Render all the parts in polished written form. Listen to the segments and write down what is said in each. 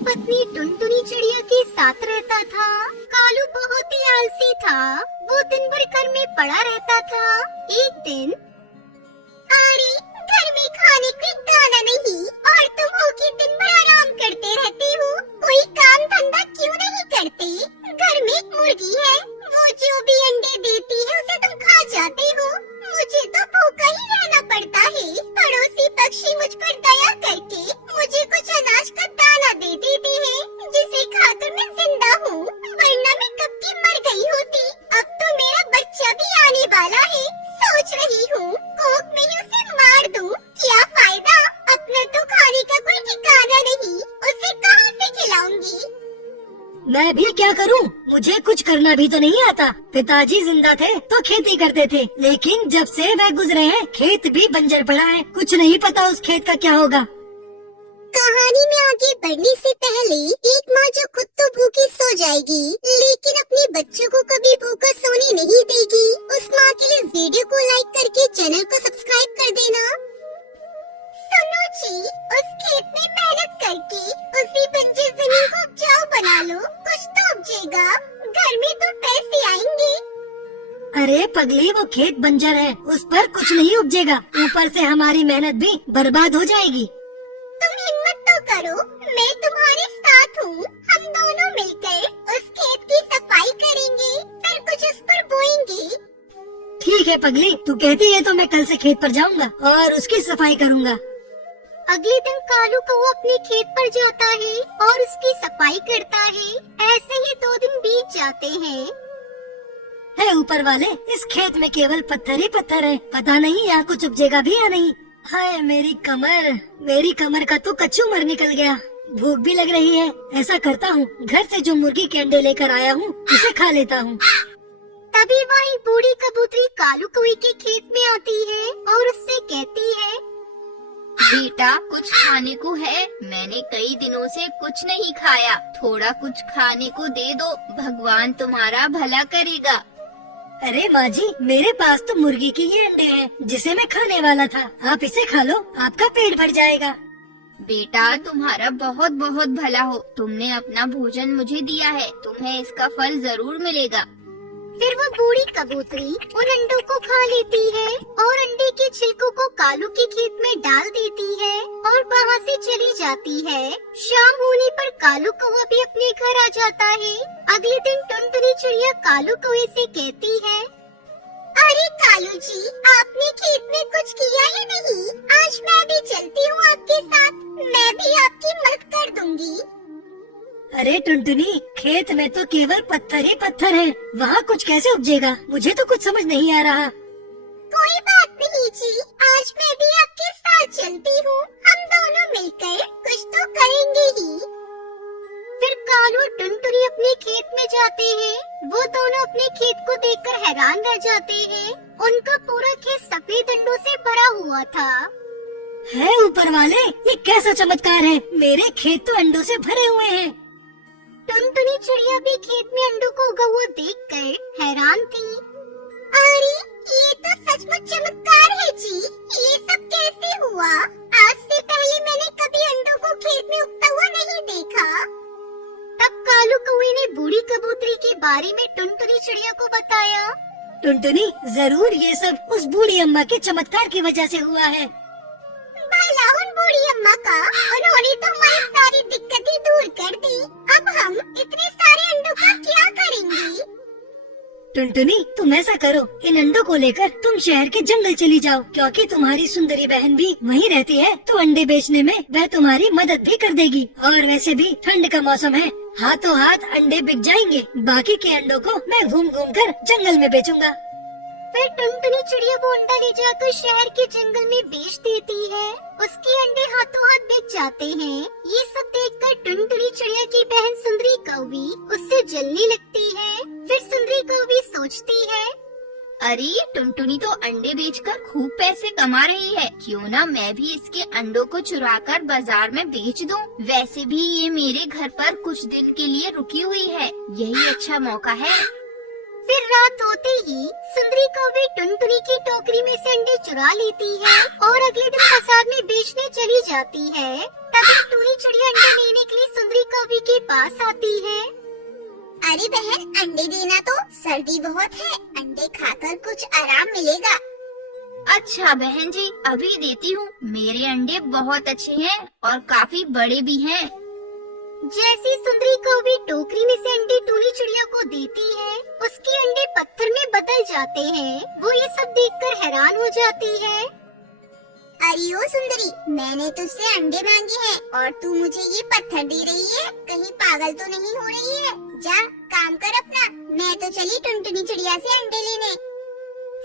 पत्नी टुनटुनी चिड़िया के साथ रहता था। कालू बहुत ही आलसी था। वो दिन भर घर में पड़ा रहता था। एक दिन, अरे घर में खाने को दाना नहीं और तुम हो कि दिन भर आराम करते रहते हो। कोई काम धंधा क्यों नहीं करते? घर में एक मुर्गी है, वो जो भी अंडे देती है उसे तुम खा जाते हो। मुझे तो भूखा ही रहना पड़ता है। पड़ोसी पक्षी मुझ पर दया करके मुझे कुछ अनाज का दाना दे देते हैं, जिसे खाकर मैं जिंदा हूँ, वरना मैं कब की मर गई होती। अब तो मेरा बच्चा भी आने वाला है। सोच रही हूँ कोख में ही उसे मार दूँ। क्या फायदा? अपना तो खाने का कोई ठिकाना नहीं, उसे कहाँ से खिलाऊंगी? मैं भी क्या करूं? मुझे कुछ करना भी तो नहीं आता। पिताजी जिंदा थे तो खेती करते थे, लेकिन जब से वह गुजरे हैं खेत भी बंजर पड़ा है। कुछ नहीं पता उस खेत का क्या होगा। कहानी में आगे बढ़ने से पहले एक माँ जो खुद तो भूखी सो जाएगी, लेकिन अपने बच्चों को कभी भूखा सोने नहीं देगी, उस माँ के लिए वीडियो को लाइक करके चैनल को सब्सक्राइब कर देना। सुनो जी, उस खेत में मेहनत करके उसी बंजर जमीन को उपजाऊ बना लो, कुछ तो उपजेगा। घर में तो पैसे आएंगे। अरे पगली, वो खेत बंजर है, उस पर कुछ नहीं उपजेगा। ऊपर से हमारी मेहनत भी बर्बाद हो जाएगी। तुम हिम्मत तो करो, मैं तुम्हारे साथ हूँ। हम दोनों मिलकर उस खेत की सफाई करेंगे, फिर कुछ उस पर बोएंगे। ठीक है पगली, तू कहती है तो मैं कल से खेत पर जाऊंगा और उसकी सफाई करूंगा। अगले दिन कालू कौवा अपने खेत पर जाता है और उसकी सफाई करता है। ऐसे ही 2 दिन बीत जाते हैं। है ऊपर वाले, इस खेत में केवल पत्थर ही पत्थर है। पता नहीं यहाँ कुछ उपजेगा भी या नहीं। हाय मेरी कमर का तो कच्चू मर निकल गया। भूख भी लग रही है। ऐसा करता हूँ, घर से जो मुर्गी के अंडे लेकर आया हूँ उसे खा लेता हूँ। तभी वही बूढ़ी कबूतरी कालू कौवे के खेत में आती है और उससे कहती है, बेटा कुछ खाने को है? मैंने कई दिनों से कुछ नहीं खाया, थोड़ा कुछ खाने को दे दो, भगवान तुम्हारा भला करेगा। अरे माँ जी, मेरे पास तो मुर्गी के ये अंडे हैं जिसे मैं खाने वाला था। आप इसे खा लो, आपका पेट भर जाएगा। बेटा तुम्हारा बहुत बहुत भला हो, तुमने अपना भोजन मुझे दिया है, तुम्हें इसका फल जरूर मिलेगा। फिर वो बूढ़ी कबूतरी उन अंडों को खा लेती है और अंडे के छिलकों को कालू के खेत में डाल देती है और वहाँ से चली जाती है। शाम होने पर कालू कौवा भी अपने घर आ जाता है। अगले दिन टुनटुनी चिड़िया कालू कौवे से कहती है, अरे कालू जी, आपने खेत में कुछ किया ही नहीं। आज मैं भी चलती हूँ आपके साथ, मैं भी आपकी मदद कर दूंगी। अरे टुनटुनी, खेत में तो केवल पत्थर ही पत्थर है, वहाँ कुछ कैसे उपजेगा? मुझे तो कुछ समझ नहीं आ रहा। कोई बात नहीं जी, आज मैं भी आपके साथ चलती हूँ। हम दोनों मिलकर कुछ तो करेंगे ही। फिर कालू और टुनटुनी अपने खेत में जाते हैं। वो दोनों अपने खेत को देखकर हैरान रह जाते हैं। उनका पूरा खेत सफेद अंडों से भरा हुआ था। है ऊपर वाले, ये कैसा चमत्कार है? मेरे खेत तो अंडों से भरे हुए हैं। टुनटुनी चिड़िया भी खेत में अंडों को उगा हुआ देखकर हैरान थी। अरे ये तो सचमुच चमत्कार है जी, ये सब कैसे हुआ? आज से पहले मैंने कभी अंडों को खेत में उगता हुआ नहीं देखा। तब कालू कौवे ने बूढ़ी कबूतरी के बारे में टुनटुनी चिड़िया को बताया। टुनटुनी, जरूर ये सब उस बूढ़ी अम्मा के चमत्कार की वजह से हुआ है। भला उन बूढ़ी अम्मा का, उन्होंने तो हमारी सारी दिक्कतें दूर कर दी। अब हम इतने सारे अंडों का क्या करेंगे? टुनटुनी, तुम ऐसा करो, इन अंडों को लेकर तुम शहर के जंगल चली जाओ, क्योंकि तुम्हारी सुंदरी बहन भी वहीं रहती है, तो अंडे बेचने में वह तुम्हारी मदद भी कर देगी। और वैसे भी ठंड का मौसम है, हाथों हाथ अंडे बिक जाएंगे। बाकी के अंडों को मैं घूम घूम कर जंगल में बेचूंगा। फिर टुनटुनी चिड़िया वो अंडा ले जाकर शहर के जंगल में बेच देती है। उसके अंडे हाथों हाथ बिक जाते हैं। ये सब देखकर टुनटुनी चिड़िया की बहन सुंदरी कौवी उससे जलने लगती है। फिर सुंदरी कौवी सोचती है, अरे टुनटुनी तो अंडे बेचकर खूब पैसे कमा रही है, क्यों ना मैं भी इसके अंडों को चुराकर बाजार में बेच दूं। वैसे भी ये मेरे घर पर कुछ दिन के लिए रुकी हुई है, यही अच्छा मौका है। फिर रात होते ही सुंदरी कौवी टुनटुनी की टोकरी में से अंडे चुरा लेती है और अगले दिन बाजार में बेचने चली जाती है। तभी टूनी चिड़िया अंडे लेने के लिए सुंदरी कौवी के पास आती है। अरे बहन, अंडे देना तो, सर्दी बहुत है, अंडे खाकर कुछ आराम मिलेगा। अच्छा बहन जी, अभी देती हूँ। मेरे अंडे बहुत अच्छे हैं और काफी बड़े भी हैं। जैसी सुंदरी कौवी टोकरी में से अंडे टूनी चिड़िया को देती है, उसके अंडे पत्थर में बदल जाते हैं। वो ये सब देखकर हैरान हो जाती है। अरे ओ सुंदरी, मैंने तुझसे अंडे मांगे हैं और तू मुझे ये पत्थर दे रही है। कहीं पागल तो नहीं हो रही है? जा काम कर अपना। मैं तो चली टुनटुनी चिड़िया से अंडे लेने।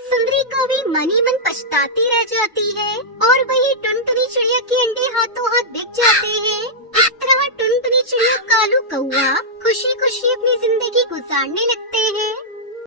सुंदरी कौवी मन ही मन पछताती रह जाती है और वही टुनटुनी चिड़िया के अंडे हाथों हाथ बिक जाते हैं। इस तरह टुनटुनी चिड़िया कालू कौआ खुशी खुशी अपनी जिंदगी गुजारने लगते हैं।